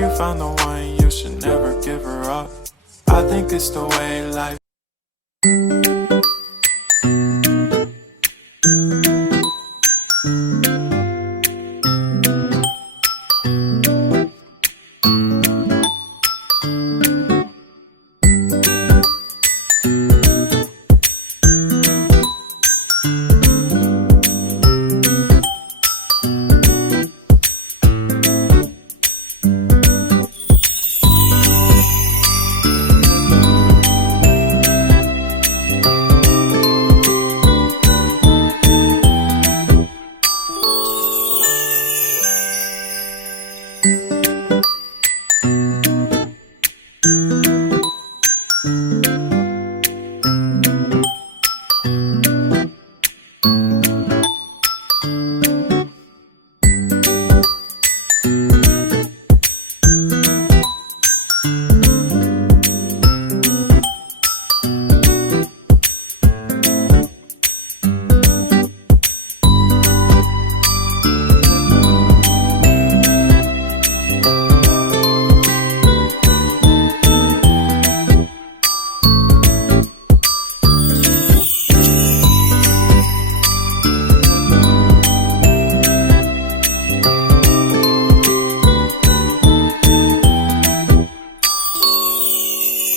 you found the one, you should never give her up. I think it's the way life